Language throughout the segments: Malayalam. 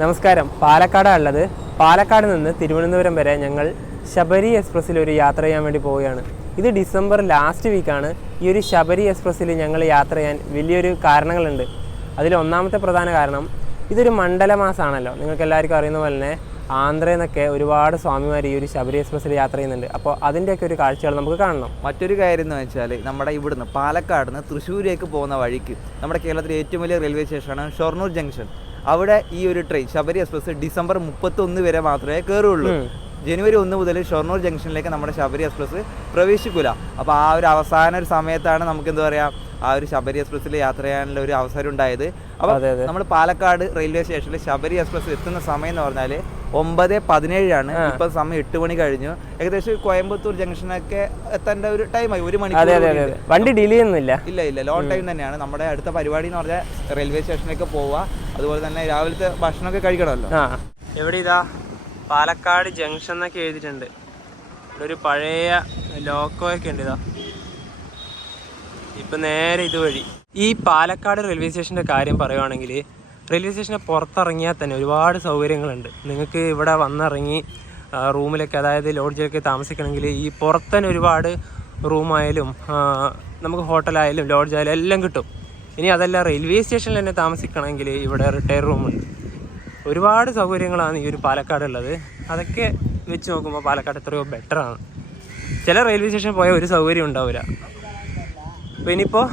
നമസ്കാരം. പാലക്കാടാണ് ഉള്ളത്. പാലക്കാട് നിന്ന് തിരുവനന്തപുരം വരെ ഞങ്ങൾ ശബരി എക്സ്പ്രസ്സിൽ ഒരു യാത്ര ചെയ്യാൻ വേണ്ടി പോവുകയാണ്. ഇത് ഡിസംബർ ലാസ്റ്റ് വീക്കാണ്. ഈ ഒരു ശബരി എക്സ്പ്രസ്സിൽ ഞങ്ങൾ യാത്ര ചെയ്യാൻ വലിയൊരു കാരണങ്ങളുണ്ട്. അതിൽ ഒന്നാമത്തെ പ്രധാന കാരണം ഇതൊരു മണ്ഡലമാസമാണല്ലോ. നിങ്ങൾക്ക് എല്ലാവർക്കും അറിയുന്ന പോലെ തന്നെ ആന്ധ്രയിൽ നിന്നൊക്കെ ഒരുപാട് സ്വാമിമാർ ഈ ഒരു ശബരി എക്സ്പ്രസ്സിൽ യാത്ര ചെയ്യുന്നുണ്ട്. അപ്പോൾ അതിൻ്റെയൊക്കെ ഒരു കാഴ്ചകൾ നമുക്ക് കാണണം. മറ്റൊരു കാര്യം എന്ന് വെച്ചാൽ നമ്മുടെ ഇവിടുന്ന് പാലക്കാട് നിന്ന് തൃശ്ശൂരേക്ക് പോകുന്ന വഴിക്ക് നമ്മുടെ കേരളത്തിലെ ഏറ്റവും വലിയ റെയിൽവേ സ്റ്റേഷനാണ് ഷൊർണൂർ ജംഗ്ഷൻ. അവിടെ ഈ ഒരു ട്രെയിൻ ശബരി എക്സ്പ്രസ് ഡിസംബർ 31 വരെ മാത്രമേ കയറുള്ളൂ. ജനുവരി 1 മുതൽ ഷൊർണൂർ ജംഗ്ഷനിലേക്ക് നമ്മുടെ ശബരി എക്സ്പ്രസ് പ്രവേശിക്കില്ല. അപ്പോൾ ആ ഒരു അവസാന ഒരു സമയത്താണ് നമുക്ക് എന്താ പറയുക ആ ഒരു ശബരി എക്സ്പ്രസ്സിൽ യാത്ര ചെയ്യാനുള്ള ഒരു അവസരം ഉണ്ടായത്. അപ്പോൾ നമ്മൾ പാലക്കാട് റെയിൽവേ സ്റ്റേഷനിൽ ശബരി എക്സ്പ്രസ് എത്തുന്ന സമയം എന്ന് പറഞ്ഞാൽ 9:17 ഇപ്പം സമയം 8 മണി കഴിഞ്ഞു. ഏകദേശം കോയമ്പത്തൂർ ജംഗ്ഷനൊക്കെ എത്തേണ്ട ഒരു ടൈമായി. 1 മണിക്കൂർ വണ്ടി ഡിലേ ഒന്നുമില്ല. ഇല്ല ലോങ് ടൈം തന്നെയാണ്. നമ്മുടെ അടുത്ത പരിപാടി എന്ന് പറഞ്ഞാൽ റെയിൽവേ സ്റ്റേഷനിലേക്ക് പോവുക, അതുപോലെ തന്നെ രാവിലത്തെ ഭക്ഷണമൊക്കെ കഴിക്കണമല്ലോ. എവിടെ ഇതാ പാലക്കാട് ജംഗ്ഷൻ എന്നൊക്കെ എഴുതിയിട്ടുണ്ട്. ഇവിടെ ഒരു പഴയ ലോക്കോയൊക്കെ ഉണ്ട്. ഇതാ ഇപ്പം നേരെ ഇതുവഴി ഈ പാലക്കാട് റെയിൽവേ സ്റ്റേഷൻ്റെ കാര്യം പറയുവാണെങ്കിൽ റെയിൽവേ സ്റ്റേഷൻ്റെ പുറത്തിറങ്ങിയാൽ തന്നെ ഒരുപാട് സൗകര്യങ്ങളുണ്ട്. നിങ്ങൾക്ക് ഇവിടെ വന്നിറങ്ങി റൂമിലൊക്കെ, അതായത് ലോഡ്ജിലൊക്കെ താമസിക്കണമെങ്കിൽ ഈ പുറത്തന്നെ ഒരുപാട് റൂമായാലും നമുക്ക് ഹോട്ടലായാലും ലോഡ്ജായാലും എല്ലാം കിട്ടും. ഇനി അതല്ല റെയിൽവേ സ്റ്റേഷനിൽ തന്നെ താമസിക്കണമെങ്കിൽ ഇവിടെ റിട്ടയർ റൂമുണ്ട്. ഒരുപാട് സൗകര്യങ്ങളാണ് ഈ ഒരു പാലക്കാട് ഉള്ളത്. അതൊക്കെ വെച്ച് നോക്കുമ്പോൾ പാലക്കാട് എത്രയോ ബെറ്ററാണ്. ചില റെയിൽവേ സ്റ്റേഷനിൽ പോയാൽ ഒരു സൗകര്യം ഉണ്ടാവില്ല. അപ്പോൾ ഇനിയിപ്പോൾ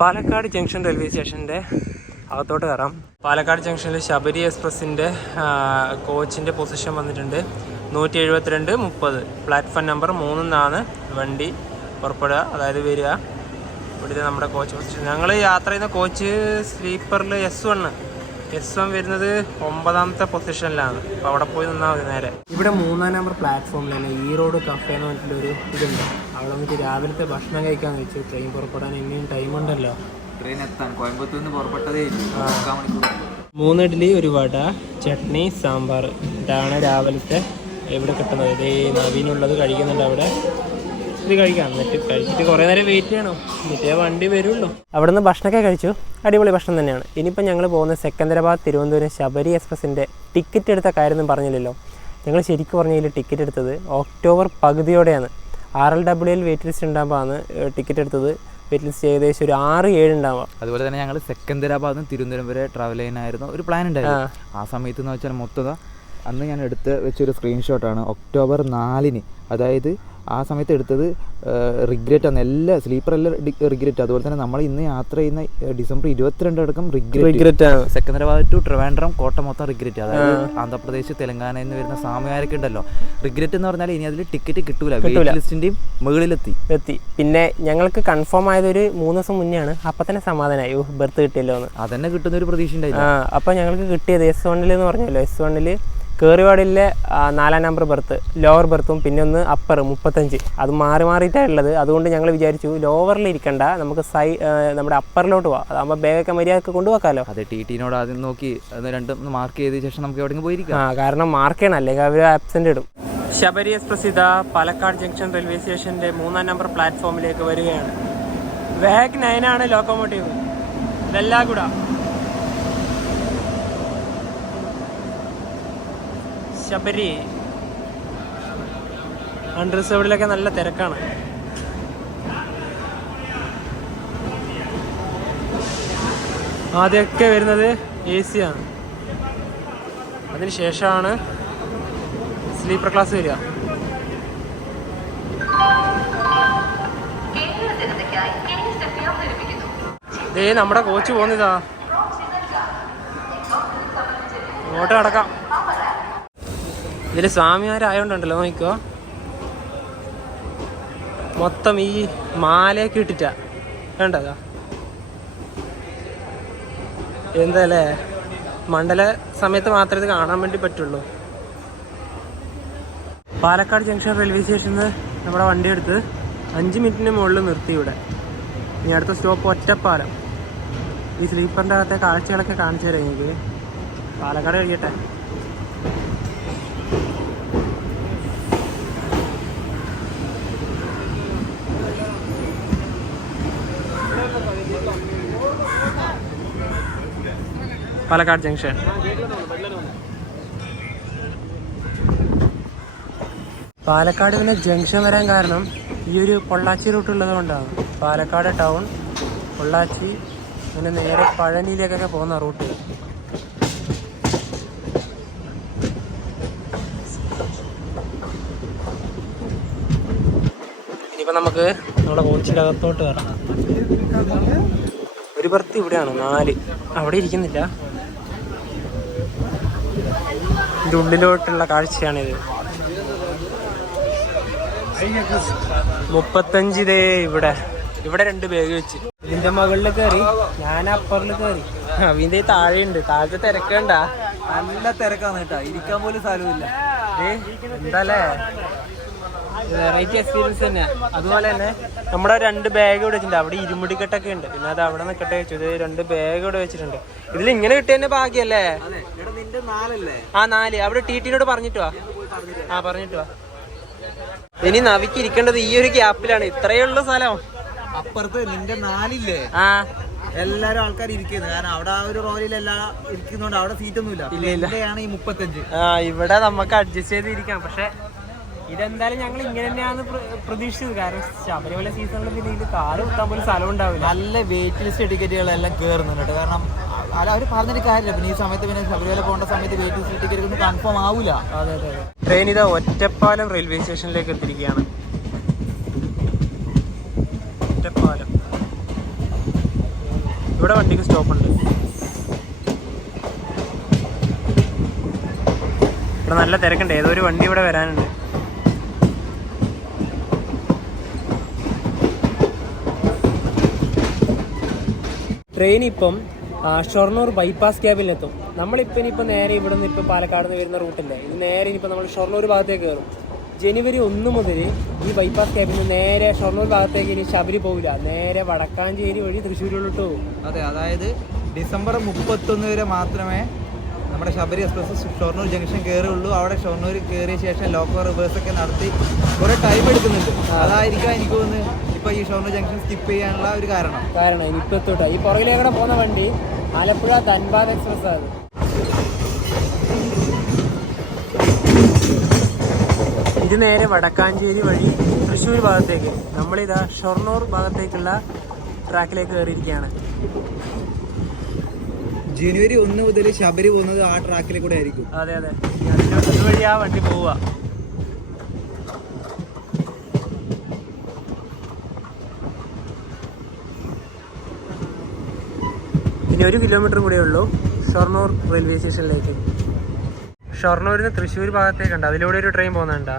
പാലക്കാട് ജംഗ്ഷൻ റെയിൽവേ സ്റ്റേഷൻ്റെ അകത്തോട്ട് കയറാം. പാലക്കാട് ജംഗ്ഷനിൽ ശബരി എക്സ്പ്രസ്സിൻ്റെ കോച്ചിൻ്റെ പൊസിഷൻ വന്നിട്ടുണ്ട്. 172-30 പ്ലാറ്റ്ഫോം നമ്പർ 3 വണ്ടി പുറപ്പെടുക, അതായത് വരിക. ഇവിടുത്തെ നമ്മുടെ കോച്ച് പൊസിഷൻ. ഞങ്ങൾ യാത്ര ചെയ്യുന്ന കോച്ച് സ്ലീപ്പറിൽ S1 വരുന്നത് 9ാമത്തെ പൊസിഷനിലാണ്. അപ്പോൾ അവിടെ പോയി നിന്നാൽ മതി നേരെ. ഇവിടെ 3 നമ്പർ പ്ലാറ്റ്ഫോമിൽ തന്നെ ഈറോഡ് കഫേ എന്ന് പറഞ്ഞിട്ടൊരു ഇതുണ്ട്. അവിടെ വന്നിട്ട് രാവിലത്തെ ഭക്ഷണം കഴിക്കാമെന്ന് വെച്ചു. ട്രെയിൻ പുറപ്പെടാൻ ഇനിയും ടൈമുണ്ടല്ലോ. ട്രെയിൻ എത്താൻ കോയമ്പത്തൂർ നിന്ന് പുറപ്പെട്ടതേ 3 ഇഡ്ഡലി, ഒരു വട, ചട്നി, സാമ്പാർ. ഇതാണ് രാവിലത്തെ ഇവിടെ കിട്ടുന്നത്. ഇത് നവീനുള്ളത് കഴിക്കുന്നുണ്ട് അവിടെ. ഇത് കഴിക്കാം. എന്നിട്ട് കഴിച്ചിട്ട് കുറേ നേരം വെയിറ്റ് ചെയ്യണം, എന്നിട്ടേ വണ്ടി വരുള്ളൂ. അവിടെ നിന്ന് ഭക്ഷണമൊക്കെ കഴിച്ചു. അടിപൊളി ഭക്ഷണം തന്നെയാണ്. ഇനിയിപ്പോൾ ഞങ്ങൾ പോകുന്ന സെക്കന്ദരാബാദ് തിരുവനന്തപുരം ശബരി എക്സ്പ്രസ്സിൻ്റെ ടിക്കറ്റ് എടുത്ത കാര്യമൊന്നും പറഞ്ഞില്ലല്ലോ. ഞങ്ങൾ ശരിക്കും പറഞ്ഞതിൽ ടിക്കറ്റ് എടുത്തത് ഒക്ടോബർ പകുതിയോടെയാണ്. RLWL വെയിറ്റ് ലിസ്റ്റ് ഉണ്ടാകുമ്പോഴാണ് ടിക്കറ്റ് എടുത്തത്. വെയിറ്റ് ലിസ്റ്റ് ഏകദേശം ഒരു 6-7 ഉണ്ടാവാം. അതുപോലെ തന്നെ ഞങ്ങൾ സെക്കന്ദരാബാദ് നിന്ന് തിരുവനന്തപുരം വരെ ട്രാവൽ ചെയ്യാനായിരുന്നു ഒരു പ്ലാൻ ഉണ്ടായിരുന്നു. ആ സമയത്ത് എന്ന് വെച്ചാൽ മൊത്തം അന്ന് ഞാൻ എടുത്ത് വെച്ചൊരു സ്ക്രീൻഷോട്ടാണ്. ഒക്ടോബർ 4, അതായത് ആ സമയത്ത് എടുത്തത് റിഗ്രറ്റ് ആണ്. എല്ലാ സ്ലീപ്പറെല്ലാം റിഗ്രറ്റ്. അതുപോലെ തന്നെ നമ്മൾ ഇന്ന് യാത്ര ചെയ്യുന്ന ഡിസംബർ 22 അടക്കം റിഗ്രറ്റ് ആണ്. സെക്കന്ദരാബാദ് ടു ട്രിവാൻഡ്രം കോട്ട മൊത്തം റിഗ്രറ്റ്. അതായത് ആന്ധ്രാപ്രദേശ് തെലങ്കാനയിൽ നിന്ന് വരുന്ന സ്വാമിമാരൊക്കെ ഉണ്ടല്ലോ. റിഗ്രറ്റ് എന്ന് പറഞ്ഞാൽ ഇനി അതിൽ ടിക്കറ്റ് കിട്ടൂല. വെയിറ്റ് ലിസ്റ്റിന്റെയും മുകളിലെത്തി. പിന്നെ ഞങ്ങൾക്ക് കൺഫേം ആയത് ഒരു 3 ദിവസം മുന്നെയാണ്. അപ്പം തന്നെ സമാധാനമായി, ബർത്ത് കിട്ടിയല്ലോ എന്ന്. അതന്നെ കിട്ടുന്ന ഒരു പ്രതീക്ഷ ഉണ്ടായില്ല. അപ്പം ഞങ്ങൾക്ക് കിട്ടിയത് S1 എന്ന് പറഞ്ഞല്ലോ. S1 കേറിവാടിലെ 4 നമ്പർ ബർത്ത്, ലോവർ ബർത്തും പിന്നെ ഒന്ന് അപ്പർ 35. അത് മാറിയിട്ടാണുള്ളത്. അതുകൊണ്ട് ഞങ്ങൾ വിചാരിച്ചു ലോവറിൽ ഇരിക്കണ്ട, നമുക്ക് നമ്മുടെ അപ്പറിലോട്ട് പോവാം. അതാകുമ്പോൾ ബാഗൊക്കെ മര്യാദക്ക് കൊണ്ടുപോക്കാമല്ലോ. അതെ, TTനോട് ആദ്യം നോക്കി അത് രണ്ടും മാർക്ക് ചെയ്ത ശേഷം നമുക്ക് എവിടെയെങ്കിലും പോയിരിക്കാം. കാരണം മാർക്ക് ചെയ്യണം, അല്ലെങ്കിൽ അവർ ആബ്സെൻ്റ് ഇടും. ശബരി എക്സ്പ്രസ് ഇതാ പാലക്കാട് ജംഗ്ഷൻ റെയിൽവേ സ്റ്റേഷൻ്റെ 3 നമ്പർ പ്ലാറ്റ്ഫോമിലേക്ക് വരികയാണ്. വാഗ് 9 ലോക്കോമോട്ടീവ്. വെല്ലാഗുഡ. ശബരി അൺറിസർവ്ഡിലൊക്കെ നല്ല തിരക്കാണ്. ആദ്യമൊക്കെ വരുന്നത് AC ആണ്. അതിനുശേഷമാണ് സ്ലീപ്പർ ക്ലാസ് വരിക. ഇതേ നമ്മുടെ കോച്ച് പോകുന്നതാ. ഇങ്ങോട്ട് നടക്കാം. ഇതിൽ സ്വാമിമാരായോണ്ടുണ്ടല്ലോ, നോക്കിക്കോ. മൊത്തം ഈ മാലയൊക്കെ ഇട്ടിട്ടാ വേണ്ടതാ. എന്താല്ലേ, മണ്ഡല സമയത്ത് മാത്രമേ ഇത് കാണാൻ വേണ്ടി പറ്റുള്ളൂ. പാലക്കാട് ജംഗ്ഷൻ റെയിൽവേ സ്റ്റേഷനിൽ നിന്ന് നമ്മുടെ വണ്ടി എടുത്ത് 5 മിനിറ്റിന് മുകളിൽ നിർത്തി ഇവിടെ. ഇനി അടുത്ത സ്റ്റോപ്പ് ഒറ്റപ്പാലം. ഈ സ്ലീപ്പറിൻ്റെ അകത്തെ കാഴ്ചകളൊക്കെ കാണിച്ചു തരാം എനിക്ക്. പാലക്കാട് കഴിയട്ടെ. പാലക്കാട് ജംഗ്ഷൻ. പാലക്കാട് പിന്നെ ജംഗ്ഷൻ വരാൻ കാരണം ഈ ഒരു പൊള്ളാച്ചി റൂട്ട് ഉള്ളത് കൊണ്ടാണ്. പാലക്കാട് ടൗൺ, പൊള്ളാച്ചി, അങ്ങനെ നേരെ പഴനിയിലേക്കൊക്കെ പോകുന്ന റൂട്ട്. ഇനിയിപ്പോൾ നമുക്ക് നമ്മുടെ കോച്ചിൻ്റെ അകത്തോട്ട് കയറാം. ഒരു ബർത്ത് ഇവിടെയാണ്, 4. അവിടെ ഇരിക്കുന്നില്ല. ഇതിൻ്റെ ഉള്ളിലോട്ടുള്ള കാഴ്ചയാണിത്. 35 ദേ ഇവിടെ 2 ബാഗ് വെച്ച്. ഇതിന്റെ മുകളിൽ കയറി, ഞാൻ അപ്പറിൽ കയറി. അതിന്റെ താഴെയുണ്ട്. താഴത്തെ തിരക്കണ്ട, നല്ല തിരക്കാണ് കേട്ടാ, ഇരിക്കാൻ പോലും സ്ഥലമില്ല. എന്താല്ലേ, വെറൈറ്റി എക്സ്പീരിയൻസ് തന്നെ. അതുപോലെ തന്നെ നമ്മുടെ 2 ബാഗ് ഇവിടെ വെച്ചിട്ടുണ്ട്. അവിടെ ഇരുമുടിക്കെട്ടൊക്കെ ഉണ്ട്. പിന്നെ അത് അവിടെ നിൽക്കട്ടെ വെച്ചു. ഇത് 2 ബാഗ് ഇവിടെ വെച്ചിട്ടുണ്ട്. ഇതിൽ ഇങ്ങനെ കിട്ടിയ ഭാഗ്യല്ലേ. ആ 4 അവിടെ ടിടിനോട് പറഞ്ഞിട്ട് വാ. പറഞ്ഞിട്ട് വാ. ഇനി നവിക്ക് ഇരിക്കേണ്ടത് ഈ ഒരു ഗ്യാപ്പിലാണ്. ഇത്രയേ ഉള്ളൂ സ്ഥലം. അപ്പുറത്ത് നിന്റെ 4 എല്ലാരും ആൾക്കാർ ഇരിക്കുന്നത്. കാരണം അവിടെ ആ ഒരു റോയിലെല്ലാം ഇരിക്കുന്നോണ്ട് അവിടെ സീറ്റൊന്നുമില്ല. ഇവിടെയാണ് ഈ 35. ഇവിടെ നമുക്ക് അഡ്ജസ്റ്റ് ചെയ്തിരിക്കാം. പക്ഷെ ഇതെന്തായാലും ഞങ്ങൾ ഇങ്ങനെ തന്നെയാണ് പ്രതീക്ഷിച്ചത്. കാരണം ശബരിമല സീസണിൽ പിന്നെ ഇത് കാറ് കുത്താൻ പോലും സ്ഥലം ഉണ്ടാവില്ല. നല്ല വെയിറ്റ് ലിസ്റ്റ് ടിക്കറ്റുകളെല്ലാം കയറുന്നുണ്ട്. കാരണം അവർ പറഞ്ഞിട്ട് കാര്യമില്ല. പിന്നെ ഈ സമയത്ത് പിന്നെ ശബരിമല പോകേണ്ട സമയത്ത് വെയിറ്റ് ലിസ്റ്റ് ടിക്കറ്റ് ഒന്നും കൺഫേം ആവില്ല. അതെ. ട്രെയിൻ ഇതാ ഒറ്റപ്പാലം റെയിൽവേ സ്റ്റേഷനിലേക്ക് എത്തിയിരിക്കുകയാണ്. ഒറ്റപ്പാലം. ഇവിടെ വണ്ടിക്ക് സ്റ്റോപ്പുണ്ട്. ഇവിടെ നല്ല തിരക്കുണ്ട്. ഏതോ ഒരു വണ്ടി ഇവിടെ വരാനുണ്ട്. ട്രെയിൻ ഇപ്പം ഷൊർണൂർ ബൈപ്പാസ് ക്യാബിലെത്തും. നമ്മളിപ്പോൾ നേരെ ഇവിടെ നിന്ന് ഇപ്പോൾ പാലക്കാട് നിന്ന് വരുന്ന റൂട്ടില്ലേ, ഇത് നേരെ ഇനിയിപ്പോൾ നമ്മൾ ഷൊർണൂർ ഭാഗത്തേക്ക് കയറും. ജനുവരി 1 മുതൽ ഈ ബൈപ്പാസ് ക്യാബിൽ നിന്ന് നേരെ ഷൊർണൂർ ഭാഗത്തേക്ക് ഇനി ശബരി പോകില്ല, നേരെ വടക്കാഞ്ചേരി വഴി തൃശ്ശൂരിലോട്ട് പോകും. അതെ, അതായത് ഡിസംബർ 31 വരെ മാത്രമേ നമ്മുടെ ശബരി എക്സ്പ്രസ് ഷൊർണൂർ ജംഗ്ഷൻ കയറുള്ളൂ. അവിടെ ഷൊർണൂർ കയറിയ ശേഷം ലോക്കൽ റിവേഴ്സൊക്കെ നടത്തി കുറേ ടൈം എടുക്കുന്നുണ്ട്. അതായിരിക്കാം എനിക്ക് തോന്നുന്നു ഇപ്പോൾ ഈ ഷൊർണൂർ ജംഗ്ഷൻ സ്കിപ്പ് ചെയ്യാനുള്ള ഒരു കാരണം. ഇനിയിപ്പോൾ എത്തോട്ടെ ഈ പുറകിലേക്കൂടെ പോകുന്ന വണ്ടി ആലപ്പുഴ ധൻബാദ് എക്സ്പ്രസ് ആണ്. ഇത് നേരെ വടക്കാഞ്ചേരി വഴി തൃശ്ശൂർ ഭാഗത്തേക്ക്. നമ്മളിതാ ഷൊർണൂർ ഭാഗത്തേക്കുള്ള ട്രാക്കിലേക്ക് കയറിയിരിക്കുകയാണ്. ജനുവരി 1 മുതൽ ശബരി പോകുന്നത് ആ ട്രാക്കിലെ കൂടെ ആയിരിക്കും. അതെ. അതുവഴി ആ വണ്ടി പോവുക. ഇനി 1 കിലോമീറ്റർ കൂടെ ഉള്ളൂ ഷൊർണൂർ റെയിൽവേ സ്റ്റേഷനിലേക്ക്. ഷൊർണൂരിൽ നിന്ന് തൃശ്ശൂർ ഭാഗത്തേക്കുണ്ട്. അതിലൂടെ ഒരു ട്രെയിൻ പോകുന്നുണ്ടോ?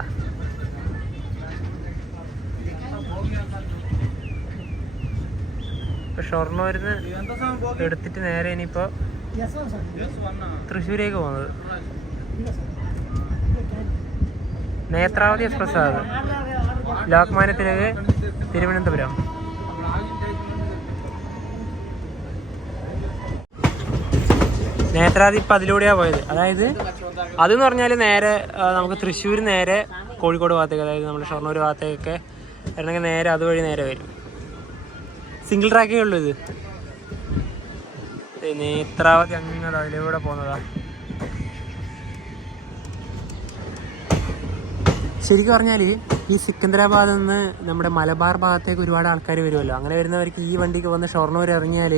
ഷൊർണൂരിൽ നിന്ന് എടുത്തിട്ട് നേരെ ഇനിയിപ്പോൾ തൃശ്ശൂരേക്ക് പോകുന്നത്. നേത്രാവതി എക്സ്പ്രസ് ആണ്. ലോക്മാന്യത്തിലേക്ക് തിരുവനന്തപുരം. നേത്രാവതി ഇപ്പം അതിലൂടെയാണ് പോയത്. അതായത് അതെന്ന് പറഞ്ഞാൽ നേരെ നമുക്ക് തൃശ്ശൂർ നേരെ കോഴിക്കോട് ഭാഗത്തേക്ക്, അതായത് നമ്മുടെ ഷൊർണൂർ ഭാഗത്തേക്കൊക്കെ വരണമെങ്കിൽ നേരെ അതുവഴി നേരെ വരും. സിംഗിൾ ട്രാക്കേ ഉള്ളൂ ഇത്. നേത്രാവതി അങ്ങനെ അതിലൂടെ പോകുന്നതാ. ശരിക്കും പറഞ്ഞാൽ ഈ സിക്കന്ദരാബാദിൽ നിന്ന് നമ്മുടെ മലബാർ ഭാഗത്തേക്ക് ഒരുപാട് ആൾക്കാർ വരുമല്ലോ. അങ്ങനെ വരുന്നവർക്ക് ഈ വണ്ടിക്ക് വന്ന് ഷൊർണൂർ ഇറങ്ങിയാൽ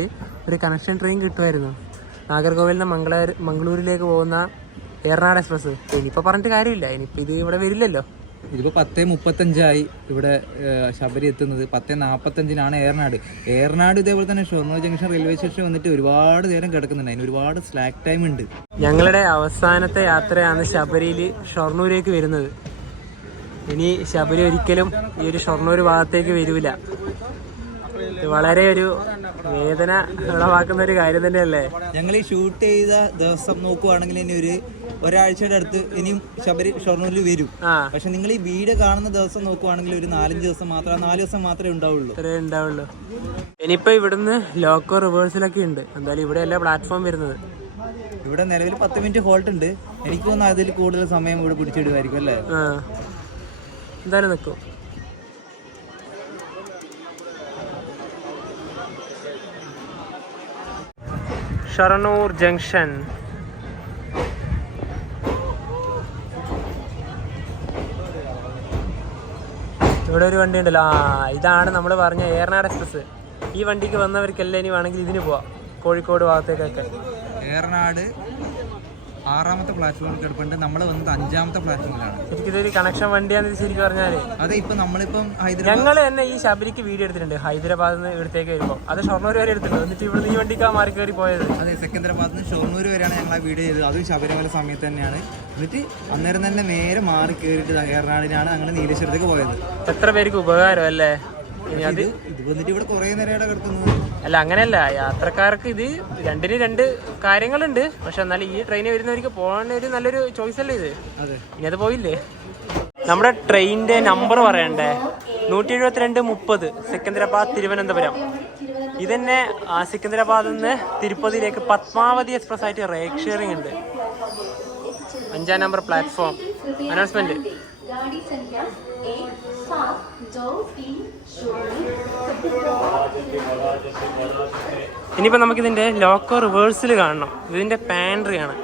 ഒരു കണക്ഷൻ ട്രെയിൻ കിട്ടുമായിരുന്നു. നാഗർകോവിലിൽ നിന്ന് മംഗളൂരിലേക്ക് പോകുന്ന ഏറനാട് എക്സ്പ്രസ്. ഇനിയിപ്പോൾ പറഞ്ഞിട്ട് കാര്യമില്ല, ഇനിയിപ്പോൾ ഇത് ഇവിടെ വരില്ലല്ലോ. ഇതിപ്പോൾ 10:35 ഇവിടെ ശബരി എത്തുന്നത്. 10:45 ഏറനാട് ഇതേപോലെ തന്നെ ഷൊർണൂർ ജംഗ്ഷൻ റെയിൽവേ സ്റ്റേഷൻ വന്നിട്ട് ഒരുപാട് നേരം കിടക്കുന്നുണ്ട്. അതിന് ഒരുപാട് സ്ലാക്ക് ടൈം ഉണ്ട്. ഞങ്ങളുടെ അവസാനത്തെ യാത്രയാണ് ശബരിയിൽ ഷൊർണൂരേക്ക് വരുന്നത്. ഇനി ശബരി ഒരിക്കലും ഈ ഒരു ഷൊർണൂർ ഭാഗത്തേക്ക് വരില്ല. വളരെ ഒരു വേദന ഉളവാക്കുന്ന ഒരു കാര്യം തന്നെയല്ലേ. ഞങ്ങൾ ഈ ഷൂട്ട് ചെയ്ത ദിവസം നോക്കുവാണെങ്കിൽ ഇനി ഒരാഴ്ചയുടെ അടുത്ത് ഇനിയും ശബരി ഷൊർണൂരിൽ വരും. പക്ഷെ നിങ്ങൾ ഈ വീഡിയോ കാണുന്ന ദിവസം നോക്കുവാണെങ്കിൽ ഒരു 4 ദിവസം മാത്രമേ ഉണ്ടാവുള്ളൂ. ഇനിയിപ്പോ ഇവിടുന്ന് ലോക്കോ റിവേഴ്സിലൊക്കെ ഉണ്ട്. എന്തായാലും ഇവിടെ അല്ല പ്ലാറ്റ്ഫോം വരുന്നത്. ഇവിടെ നിലവിൽ 10 മിനിറ്റ് ഹോൾട്ട് ഉണ്ട്. എനിക്ക് തോന്നുന്നു അതിൽ കൂടുതൽ സമയം ഇവിടെ പിടിച്ചിടുമായിരിക്കും അല്ലേ. എന്തായാലും നിൽക്കും. ഷൊർണൂർ ജംഗ്ഷൻ. ഇവിടെ ഒരു വണ്ടി ഉണ്ടല്ലോ, ഇതാണ് നമ്മൾ പറഞ്ഞ ഏറനാട് എക്സ്പ്രസ്. ഈ വണ്ടിക്ക് വന്നവർക്കെല്ലാം ഇനി വേണമെങ്കിൽ ഇതിന് പോവാം, കോഴിക്കോട് ഭാഗത്തേക്കൊക്കെ. ഏറനാട് 6ാമത്തെ പ്ലാറ്റ്ഫോമിൽ കിടപ്പുണ്ട്, നമ്മൾ വന്നത് 5ാമത്തെ പ്ലാറ്റ്ഫോമിലാണ്. ശരിക്കും കണക്ഷൻ വണ്ടിയാണെന്ന് ശരിക്കും പറഞ്ഞാല്. അതെ, ഇപ്പൊ നമ്മളിപ്പം ഞങ്ങൾ തന്നെ ഈ ശബരിക്ക് വീഡിയോ എടുത്തിട്ടുണ്ട് ഹൈദരാബാദിൽ നിന്ന് ഇവിടത്തേക്ക് വരുമ്പോൾ. അത് ഷൊർണൂർ വരെ എടുത്തിട്ടുണ്ട്. എന്നിട്ട് ഇവിടെ ഈ വണ്ടിക്കാ മാറി കയറി പോയത്. അതെ, സെക്കന്ദരാബാദിൽ നിന്ന് ഷൊർണൂർ വരെയാണ് ഞങ്ങൾ ആ വീഡിയോ ചെയ്തത്. അതും ശബരിമല സമയത്ത് തന്നെയാണ്. എന്നിട്ട് അന്നേരം തന്നെ നേരെ മാറി കയറിയിട്ട് ഏറനാടിനാണ് അങ്ങനെ നീലേശ്വരത്തേക്ക് പോയത്. എത്ര പേർക്ക് ഉപകാരം അല്ലേ. ഇത് വന്നിട്ട് ഇവിടെ കുറെ നേരം കിടക്കുന്നത്. അല്ല, അങ്ങനെയല്ല, യാത്രക്കാർക്ക് ഇത് രണ്ടിന് രണ്ട് കാര്യങ്ങളുണ്ട്. പക്ഷെ എന്നാലും ഈ ട്രെയിനിൽ വരുന്നവർക്ക് പോകാൻ ഒരു നല്ലൊരു ചോയ്സ് അല്ലേ ഇത്. ഇനി അത് പോയില്ലേ. നമ്മുടെ ട്രെയിനിന്റെ നമ്പർ പറയണ്ടേ, 172-30 സെക്കന്ദരാബാദ് തിരുവനന്തപുരം. ഇതന്നെ സെക്കന്ദരാബാദിൽ നിന്ന് തിരുപ്പതിയിലേക്ക് പത്മാവതി എക്സ്പ്രസ് ആയിട്ട് റേക്ക് ഷെയറിംഗ് ഉണ്ട്. 5ാം നമ്പർ പ്ലാറ്റ്ഫോം. അനൗൺസ്മെന്റ്. ഇനിയിപ്പോൾ നമുക്കിതിൻ്റെ ലോക്കോ റിവേഴ്സിൽ കാണണം. ഇതിൻ്റെ പാൻട്രിയാണ്.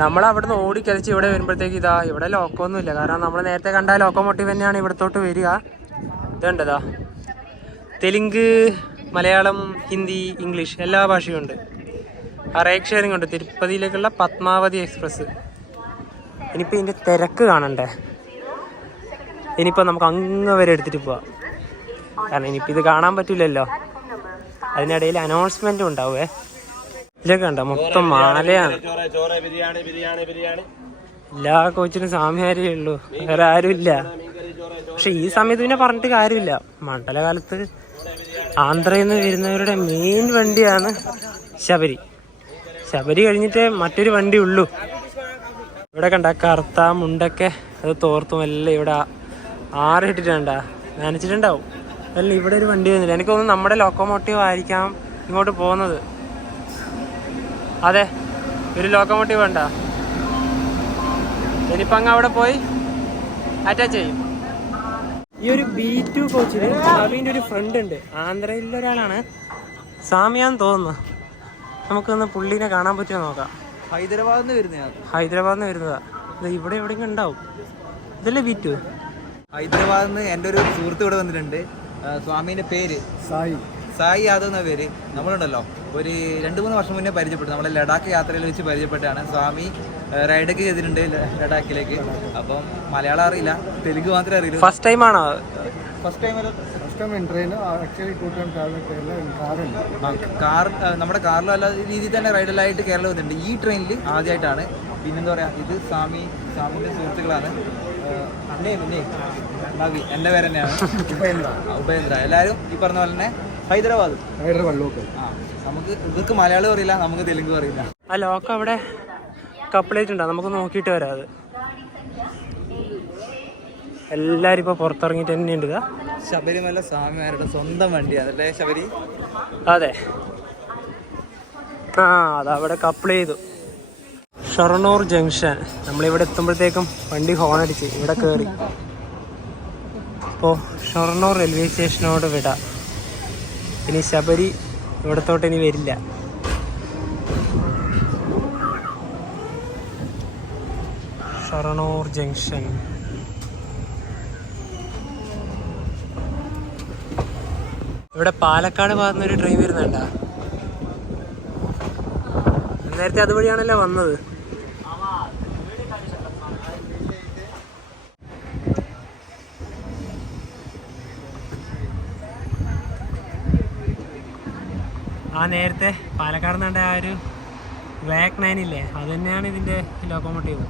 നമ്മളവിടുന്ന് ഓടിക്കളിച്ച് ഇവിടെ വരുമ്പോഴത്തേക്ക് ഇതാ ഇവിടെ ലോക്കോ ഒന്നുമില്ല. കാരണം നമ്മൾ നേരത്തെ കണ്ട ലോക്കോമോട്ടീവ് തന്നെയാണ് ഇവിടത്തോട്ട് വരിക. ഇതുണ്ടതാ തെലുങ്ക്, മലയാളം, ഹിന്ദി, ഇംഗ്ലീഷ് എല്ലാ ഭാഷയും ഉണ്ട്. റേക്ക് ഷെയറിംഗ് ഉണ്ട് തിരുപ്പതിയിലേക്കുള്ള പത്മാവതി എക്സ്പ്രസ്. ഇനിയിപ്പോൾ ഇതിൻ്റെ തിരക്ക് കാണണ്ടേ. ഇനിയിപ്പോൾ നമുക്ക് അങ്ങ് വരെ എടുത്തിട്ട് പോവാം. കാരണം ഇനിയിപ്പോൾ ഇത് കാണാൻ പറ്റില്ലല്ലോ. അതിനിടയിൽ അനൗൺസ്മെൻറ്റും ഉണ്ടാവേ. ഇതൊക്കെ കണ്ടോ, മൊത്തം മാലയാണ്. എല്ലാ കോച്ചിനും സ്വാമിയാരേ ഉള്ളൂ, വേറെ ആരുമില്ല. പക്ഷെ ഈ സമയത്ത് പിന്നെ പറഞ്ഞിട്ട് കാര്യമില്ല. മണ്ഡലകാലത്ത് ആന്ധ്രയിൽ നിന്ന് വരുന്നവരുടെ മെയിൻ വണ്ടിയാണ് ശബരി. ശബരി കഴിഞ്ഞിട്ട് മറ്റൊരു വണ്ടി ഉള്ളൂ. ഇവിടെ കണ്ട കറുത്ത മുണ്ടൊക്കെ അത് തോർത്തും എല്ലാം ഇവിടെ ആറിട്ടിട്ടുണ്ടാ, നനച്ചിട്ടുണ്ടാവും. അല്ല, ഇവിടെ ഒരു വണ്ടി വരുന്നില്ല. എനിക്ക് തോന്നുന്നു നമ്മുടെ ലോക്കോമോട്ടീവ് ആയിരിക്കാം ഇങ്ങോട്ട് പോകുന്നത്. അതെ, ഒരു ലോക്കോമോട്ടീവ് വേണ്ട. ഇനിയിപ്പോൾ അങ്ങ് അവിടെ പോയി അറ്റാച്ച് ചെയ്യും. ഈ ഒരു B2 കോച്ചിൽ നവീൻ്റെ ഒരു ഫ്രണ്ട് ഉണ്ട്, ആന്ധ്രയിലുള്ള ഒരാളാണ്, സാമിയാന്ന് തോന്നുന്നു. നമുക്കൊന്ന് പുള്ളീനെ കാണാൻ പറ്റുമോ നോക്കാം. ഹൈദരാബാദിൽ നിന്ന് വരുന്നതാ. ഇവിടെ എവിടെയെങ്കിലും ഉണ്ടാവും. ഇതല്ലേ B2? ഹൈദരാബാദിൽ നിന്ന് എൻ്റെ ഒരു സുഹൃത്ത് ഇവിടെ വന്നിട്ടുണ്ട്. സ്വാമീൻ്റെ പേര് സായി യാദവ് എന്ന പേര്. നമ്മളുണ്ടല്ലോ ഒരു 2-3 വർഷം മുന്നേ പരിചയപ്പെട്ടു. നമ്മളെ ലഡാക്ക് യാത്രയിൽ വെച്ച് പരിചയപ്പെട്ടാണ്. സ്വാമി റൈഡൊക്കെ ചെയ്തിട്ടുണ്ട് ലഡാക്കിലേക്ക്. അപ്പം മലയാളം അറിയില്ല, തെലുങ്ക് മാത്രമേ അറിയില്ല. ഫസ്റ്റ് ടൈം ആണോ? കാർ നമ്മുടെ കാറിലും അല്ലാതെ രീതിയിൽ തന്നെ റൈഡിലായിട്ട് കേരളം വന്നിട്ടുണ്ട്. ഈ ട്രെയിനിൽ ആദ്യമായിട്ടാണ്. പിന്നെന്താ പറയുക, ഇത് സ്വാമിൻ്റെ സുഹൃത്തുക്കളാണ്. നവി, എൻ്റെ പേര് തന്നെയാണ് ഉപേന്ദ്ര. എല്ലാവരും ഈ പറഞ്ഞ പോലെ തന്നെ ഹൈദരാബാദ്. നമുക്ക് ഇവർക്ക് മലയാളം അറിയില്ല, നമുക്ക് തെലുങ്ക് അറിയില്ല. ആ ലോക്ക് അവിടെ കപ്ലേറ്റ് ഉണ്ടോ? നമുക്ക് നോക്കിയിട്ട് വരാം. അത് എല്ലാവരും ഇപ്പോൾ പുറത്തിറങ്ങിയിട്ട് തന്നെയുണ്ട്. ശബരിമല സ്വാമിമാരുടെ സ്വന്തം വണ്ടിയാണ് അല്ലേ ശബരി? അതെ, അതവിടെ കപ്പിൾ ചെയ്തു. ഷൊർണൂർ ജംഗ്ഷൻ. നമ്മളിവിടെ എത്തുമ്പോഴത്തേക്കും വണ്ടി ഹോണടിച്ച് ഇവിടെ കയറി. അപ്പോൾ ഷൊർണൂർ റെയിൽവേ സ്റ്റേഷനോട് വിടാം. ഇനി ശബരി ഇവിടത്തോട്ട് ഇനി വരില്ല. ഷൊർണൂർ ജംഗ്ഷൻ. ഇവിടെ പാലക്കാട് ഭാഗത്തുനിന്ന് ഒരു ട്രെയിൻ വരുന്നുണ്ടോ? നേരത്തെ അതുവഴിയാണല്ലോ വന്നത്. ആ നേരത്തെ പാലക്കാട് നിന്നുണ്ട ആ ഒരു ബ്ലാക്ക് 9 ഇല്ലേ, അത് തന്നെയാണ് ഇതിൻ്റെ ലോക്കോമോട്ടീവ്.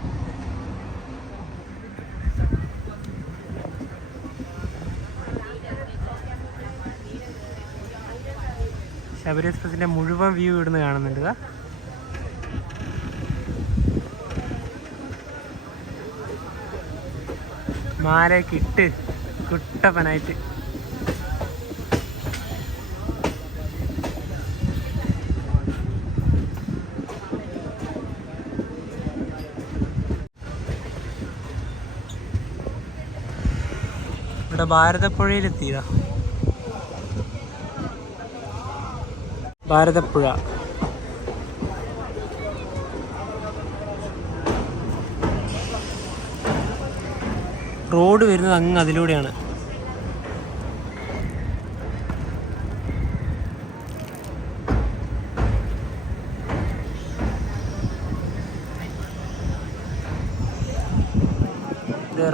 ശബരി എക്സ്പ്രസിൻ്റെ മുഴുവൻ വ്യൂ ഇവിടുന്ന് കാണുന്നുണ്ട്. മാലയൊക്കെ ഇട്ട് കുട്ടപ്പനായിട്ട്. ഇവിടെ ഭാരതപ്പുഴയിലെത്തിയതാ. ഭാരതപ്പുഴ. റോഡ് വരുന്നത് അങ്ങ് അതിലൂടെയാണ്.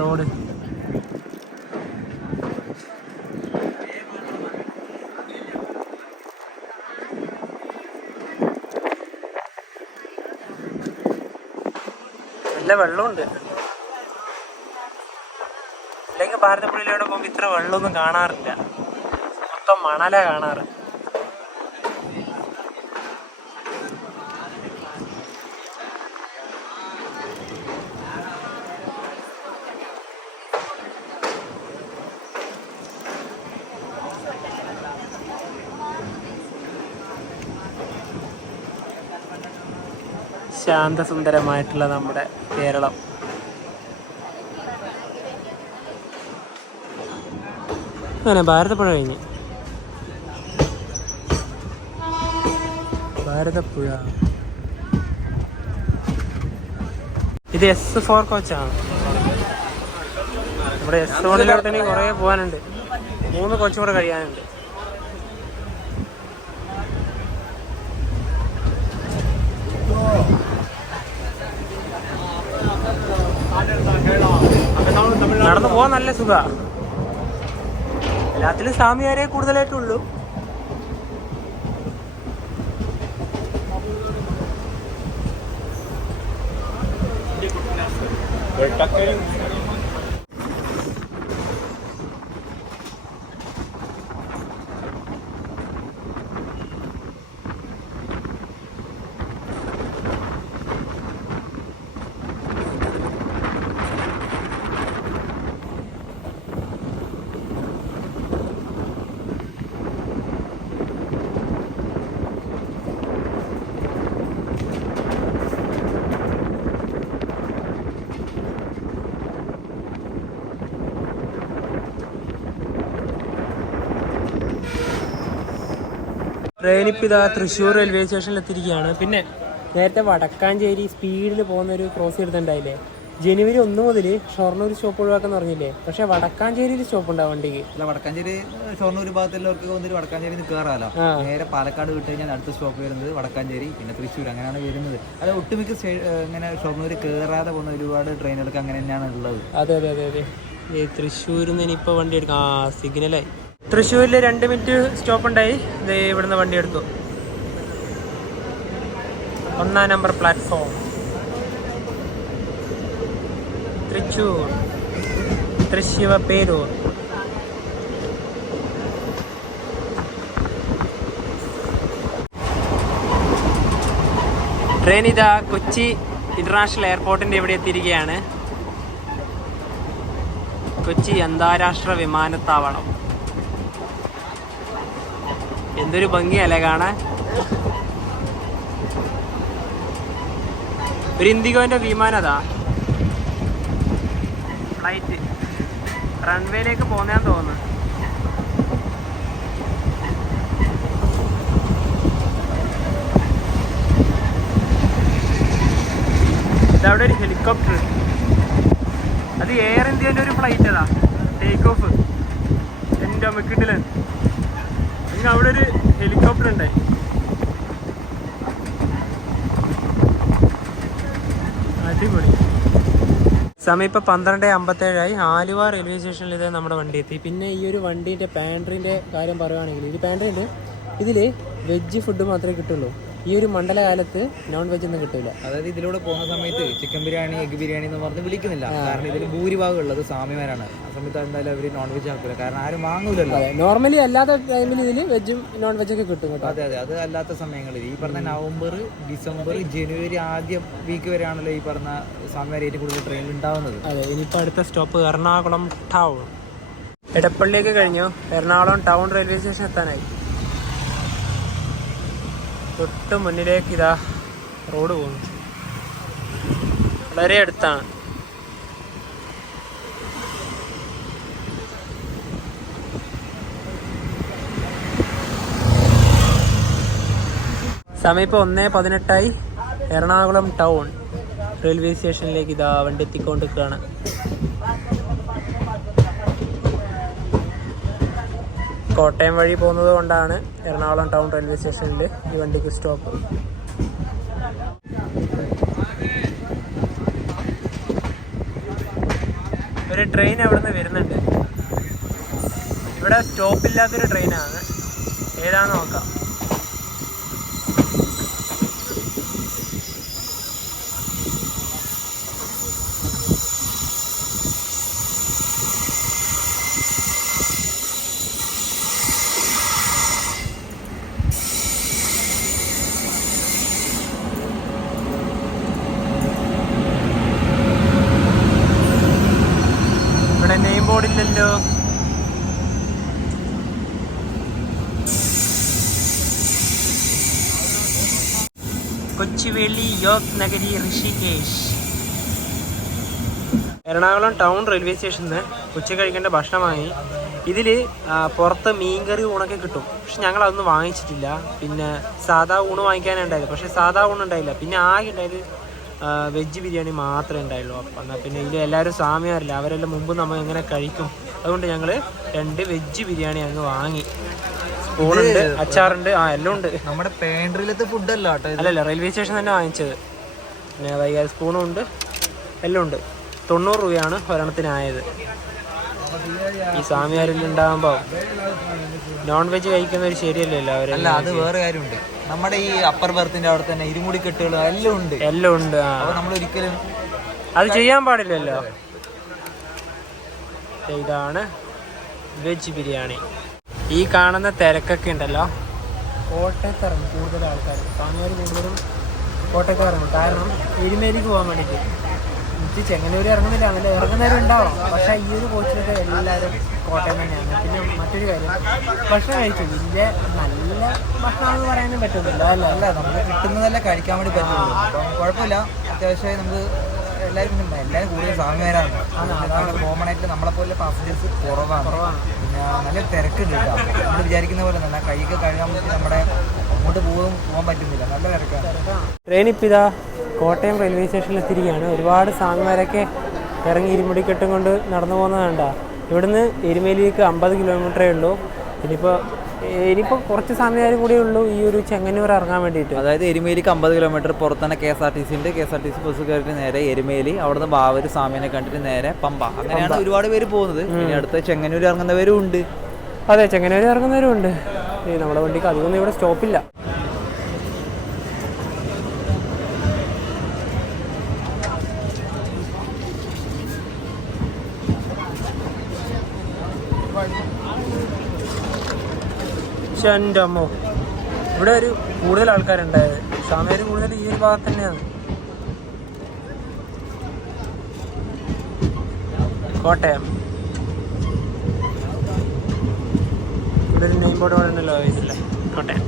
റോഡ് നല്ല വെള്ളമുണ്ട്. അല്ലെങ്കിൽ ഭാരതപ്പുഴയിലൂടെ പോകുമ്പോൾ ഇത്ര വെള്ളമൊന്നും കാണാറില്ല, മൊത്തം മണല കാണാറ്. ശാന്തസുന്ദരമായിട്ടുള്ള നമ്മുടെ കേരളം. അങ്ങനെ ഭാരതപ്പുഴ കഴിഞ്ഞ്. ഭാരതപ്പുഴ ഇത് S4 കോച്ചാണ്. നമ്മുടെ S1 കുറേ പോകാനുണ്ട്, 3 കോച്ചും കൂടെ കഴിയാനുണ്ട്. നടന്നു പോവാൻ നല്ല സുഖാ. എല്ലാത്തിലും സ്വാമിയാരെ കൂടുതലായിട്ടുള്ളൂ. ട്രെയിനിപ്പോൾ ഇതാ തൃശ്ശൂർ റെയിൽവേ സ്റ്റേഷനിൽ എത്തിയിരിക്കുകയാണ്. പിന്നെ നേരത്തെ വടക്കാഞ്ചേരി സ്പീഡിൽ പോകുന്നൊരു ക്രോസ് എടുത്തിട്ടുണ്ടായില്ലേ, ജനുവരി 1 മുതൽ ഷൊർണൂർ സ്റ്റോപ്പ് ഒഴിവാക്കാന്ന് പറഞ്ഞില്ലേ. പക്ഷെ വടക്കാഞ്ചേരിയിൽ സ്റ്റോപ്പ് ഉണ്ടാവും വണ്ടിക്ക്. അല്ല, വടക്കാഞ്ചേരി ഷൊർണൂർ ഭാഗത്തുള്ളവർക്ക് വന്നിട്ട് വടക്കാഞ്ചേരി കയറാലോ. നേരെ പാലക്കാട് വിട്ട് കഴിഞ്ഞാൽ അടുത്ത സ്റ്റോപ്പ് വരുന്നത് വടക്കാഞ്ചേരി, പിന്നെ തൃശ്ശൂർ, അങ്ങനെയാണ് വരുന്നത്. അത് ഒട്ടുമിക്ക ഇങ്ങനെ ഷൊർണൂർ കയറാതെ പോകുന്ന ഒരുപാട് ട്രെയിനുകൾക്ക് അങ്ങനെ തന്നെയാണ് ഉള്ളത്. അതെ അതെ അതെ അതെ. ഈ തൃശ്ശൂരിൽ നിന്ന് ഇനിയിപ്പോൾ വണ്ടി എടുക്കാം. സിഗ്നലായി. തൃശ്ശൂരിൽ 2 മിനിറ്റ് സ്റ്റോപ്പ് ഉണ്ടായി. ഇവിടുന്ന് വണ്ടി എടുത്തു. 1-ാം number platform Thrissur, Thrissivaperoor. Train ഇതാ കൊച്ചി ഇന്റർനാഷണൽ എയർപോർട്ടിൻ്റെ ഇവിടെ എത്തിയിരിക്കുകയാണ്. കൊച്ചി അന്താരാഷ്ട്ര വിമാനത്താവളം. എന്തൊരു ഭംഗിയല്ലേ കാണാൻ. ഒരു ഇൻഡിഗോന്റെ വിമാനതാ ഫ്ലൈറ്റ് റൺവേയിലേക്ക് പോകുന്നതാന്ന് തോന്നുന്നു. ഇതവിടെ ഒരു ഹെലികോപ്റ്റർ, അത് എയർ ഇന്ത്യൻ്റെ ഒരു ഫ്ലൈറ്റ് അതാ, ടേക്ക് ഓഫ്. എൻ്റെ മിക്കിട്ടില് പിന്നെ അവിടെ ഒരു ഹെലികോപ്റ്റർ ഉണ്ട്. അടിപൊളി. സമയം ഇപ്പോൾ 12:57 ആലുവ റെയിൽവേ സ്റ്റേഷനിൽ ഇത് നമ്മുടെ വണ്ടി എത്തി. പിന്നെ ഈ ഒരു വണ്ടീൻ്റെ പാൻട്രീൻ്റെ കാര്യം പറയുകയാണെങ്കിൽ, ഇത് പാൻട്രി ഉണ്ട്, ഇതിൽ വെജ് ഫുഡ് മാത്രമേ കിട്ടുള്ളൂ. ഈ ഒരു മണ്ഡലകാലത്ത് നോൺ വെജ് ഒന്നും കിട്ടില്ല. അതായത് ഇതിലൂടെ പോകുന്ന സമയത്ത് ചിക്കൻ ബിരിയാണി, എഗ് ബിരിയാണി എന്ന് പറഞ്ഞ് വിളിക്കുന്നില്ല. കാരണം ഇതിൽ ഭൂരിഭാഗം ഉള്ളത് സ്വാമിമാരാണ്. ആ സമയത്ത് എന്തായാലും അവർ നോൺ വെജ് ആക്കില്ല, കാരണം ആരും വാങ്ങൂലല്ലോ. നോർമലി അല്ലാത്ത ടൈമിൽ ഇതിൽ വെജും നോൺ വെജൊക്കെ കിട്ടും കേട്ടോ. അതെ അതെ, അത് അല്ലാത്ത സമയങ്ങളിൽ ഈ പറഞ്ഞ നവംബർ, ഡിസംബർ, ജനുവരി ആദ്യം വീക്ക് വരെയാണല്ലോ ഈ പറഞ്ഞ സ്വാമിമാർ ഏറ്റവും കൂടുതൽ ട്രെയിനിൽ ഉണ്ടാവുന്നത്. അതെ. ഇനിയിപ്പോൾ അടുത്ത സ്റ്റോപ്പ് എറണാകുളം ടൗൺ. എടപ്പള്ളിയൊക്കെ കഴിഞ്ഞു, എറണാകുളം ടൗൺ റെയിൽവേ സ്റ്റേഷൻ എത്താനായി. തൊട്ട് മുന്നിലേക്ക് ഇതാ റോഡ് പോകുന്നു, വളരെ അടുത്താണ്. സമയം ഇപ്പോൾ 1:18 എറണാകുളം ടൗൺ റെയിൽവേ സ്റ്റേഷനിലേക്ക് ഇതാ വണ്ടി എത്തിക്കൊണ്ടിരിക്കുകയാണ്. കോട്ടയം വഴി പോകുന്നത് കൊണ്ടാണ് എറണാകുളം ടൗൺ റെയിൽവേ സ്റ്റേഷനിൽ ഈ വണ്ടിക്ക് സ്റ്റോപ്പ്. ഒരു ട്രെയിൻ അവിടെ നിന്ന് വരുന്നുണ്ട്. ഇവിടെ സ്റ്റോപ്പില്ലാത്തൊരു ട്രെയിനാണ്. ഏതാന്ന് നോക്കാം. ഇവിടെ നെയിം ബോർഡില്ലല്ലോ. കൊച്ചുവേളി യോഗ് നഗരി ഋഷികേശ്. എറണാകുളം ടൗൺ റെയിൽവേ സ്റ്റേഷനിൽ നിന്ന് ഉച്ച കഴിക്കേണ്ട ഭക്ഷണമായി. ഇതിൽ പുറത്ത് മീൻകറി ഊണൊക്കെ കിട്ടും. പക്ഷെ ഞങ്ങൾ അതൊന്നും വാങ്ങിച്ചിട്ടില്ല. പിന്നെ സാധാ ഊണ് വാങ്ങിക്കാനുണ്ടായത്, പക്ഷേ സാധാ ഊണ് ഉണ്ടായില്ല. പിന്നെ ആകെ ഉണ്ടായത് വെജ് ബിരിയാണി മാത്രമേ ഉണ്ടായുള്ളൂ. അപ്പം എന്നാൽ പിന്നെ ഇതിൽ എല്ലാവരും സാമ്യമാരില്ല, അവരെല്ലാം മുമ്പ് നമ്മൾ എങ്ങനെ കഴിക്കും. അതുകൊണ്ട് ഞങ്ങൾ 2 വെജ് ബിരിയാണി അങ്ങ് വാങ്ങി. സ്പൂണുണ്ട്, അച്ചാറുണ്ട്, എല്ലാം ഉണ്ട്. നമ്മുടെ പേൻട്രിയിലത്തെ ഫുഡല്ല കേട്ടോ. അല്ലല്ല, റെയിൽവേ സ്റ്റേഷൻ തന്നെ വാങ്ങിച്ചത്. പിന്നെ വൈകാതെ സ്പൂണും ഉണ്ട്, എല്ലാം ഉണ്ട്. 90 രൂപയാണ് ഒരെണ്ണത്തിനായത്. ഈ സ്വാമിയാരെല്ലാം ഉണ്ടാകുമ്പോൾ നോൺ വെജ് കഴിക്കുന്നവർ ശരിയല്ലല്ലോ അവരല്ല. അത് വേറെ കാര്യമുണ്ട്. നമ്മുടെ ഈ അപ്പർ ബർത്തിന്റെ അവിടെ തന്നെ ഇരുമുടി കെട്ടുകളും എല്ലാം ഉണ്ട്. നമ്മൾ ഒരിക്കലും അത് ചെയ്യാൻ പാടില്ലല്ലോ. ഇതാണ് വെജ് ബിരിയാണി. ഈ കാണുന്ന തിരക്കൊക്കെ ഉണ്ടല്ലോ, കോട്ടയത്ത് ഇറങ്ങും കൂടുതൽ ആൾക്കാർ. സ്വാമിയാർ കൂടുതലും കോട്ടയത്ത് ഇറങ്ങും. കാരണം എരുമേലിക്ക് പോകാൻ വേണ്ടിയിട്ട്. ഇത് ചെങ്ങന്നൂർ ഇറങ്ങുന്നില്ല, അങ്ങനെ ഇറങ്ങുന്നവരുണ്ടാവും. പക്ഷേ ഈ ഒരു കോച്ചിലൊക്കെ എല്ലാവരും കോട്ടയം തന്നെയാണ്. പിന്നെ മറ്റൊരു കാര്യം, ഭക്ഷണം കഴിച്ചു. ഇതിൻ്റെ നല്ല ഭക്ഷണമെന്ന് പറയാനും പറ്റുന്നില്ല. അല്ല നമുക്ക് കിട്ടുന്നതല്ലേ കഴിക്കാൻ വേണ്ടി പറ്റുള്ളൂ. അപ്പം കുഴപ്പമില്ല. അത്യാവശ്യമായി നമുക്ക് എല്ലാവരും കൂടുതൽ സ്വാമിമാരാണ്. കോമൺ ആയിട്ട് നമ്മളെപ്പോലെ പാസഞ്ചേഴ്സ് കുറവാണ്. പിന്നെ നല്ല തിരക്കുണ്ട് കേട്ടോ. നമ്മൾ വിചാരിക്കുന്ന പോലെ തന്നെ കൈയൊക്കെ കഴുകാൻ പറ്റി നമ്മുടെ അങ്ങോട്ട് പോകാൻ പറ്റുന്നില്ല. നല്ല തിരക്കാണ്. ട്രെയിൻ ഇപ്പം ഇതാ കോട്ടയം റെയിൽവേ സ്റ്റേഷനിൽ എത്തിയിരിക്കുകയാണ്. ഒരുപാട് സ്വാമിമാരൊക്കെ ഇറങ്ങി ഇരുമുടിക്കെട്ടും കൊണ്ട് നടന്നു പോകുന്നത് കണ്ട. ഇവിടുന്ന് എരുമേലിക്ക് 50 കിലോമീറ്ററേ ഉള്ളൂ. ഇനിയിപ്പോൾ കുറച്ച് സമയം കൂടിയേ ഉള്ളൂ ഈ ഒരു ചെങ്ങന്നൂർ ഇറങ്ങാൻ വേണ്ടിയിട്ട്. അതായത് എരുമേലിക്ക് 50 കിലോമീറ്റർ പുറത്ത് തന്നെ KSRTC ഉണ്ട്. KSRTC ബസ് കയറിയിട്ട് നേരെ എരുമേലി, അവിടുന്ന് ബാവര് സ്വാമിനെ കണ്ടിട്ട് നേരെ പമ്പ. അങ്ങനെയാണ് ഒരുപാട് പേര് പോകുന്നത്. ഇനി അടുത്ത ചെങ്ങന്നൂർ ഇറങ്ങുന്നവരും ഉണ്ട്. അതെ, ചെങ്ങന്നൂർ ഇറങ്ങുന്നവരും ഉണ്ട്. നമ്മുടെ വണ്ടിക്ക് അധികമൊന്നും ഇവിടെ സ്റ്റോപ്പില്ല. എൻ്റെ അമ്മോ, ഇവിടെ ഒരു കൂടുതൽ ആൾക്കാരുണ്ടായത്. സ്വാമിയാർ കൂടുതൽ ഈ ഒരു ഭാഗത്ത് തന്നെയാണ്. കോട്ടയം ഇവിടെ ഒരു നെയിം ബോർഡ് ഉണ്ടല്ലോ, ഇതില്ല കോട്ടയം.